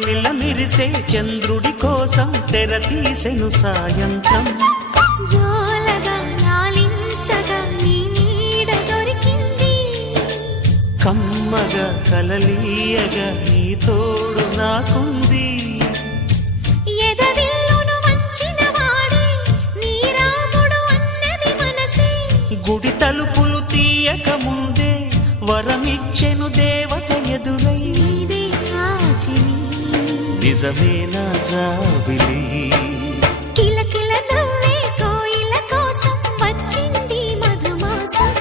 మిలమిల మిరిసే చంద్రుడి కోసం తెర తీసెను సాయంత్రం. జోలగా లాలించగా నీ నీడ దొరికింది, కమ్మగా కలలీయగా నీ తోడు నాకుంది. ఎదవిల్లును వంచిన వాడే నీ రాముడు అన్నది మనసే, గుడి తలుపులు తీయక ముందే వరమిచ్చెను దేవత ఎదురై. నీదే ఆచని నిజమే నా జాబిలి, కిలకిల నవ్వే కోయిల కోసం వచ్చింది మధుమాసం.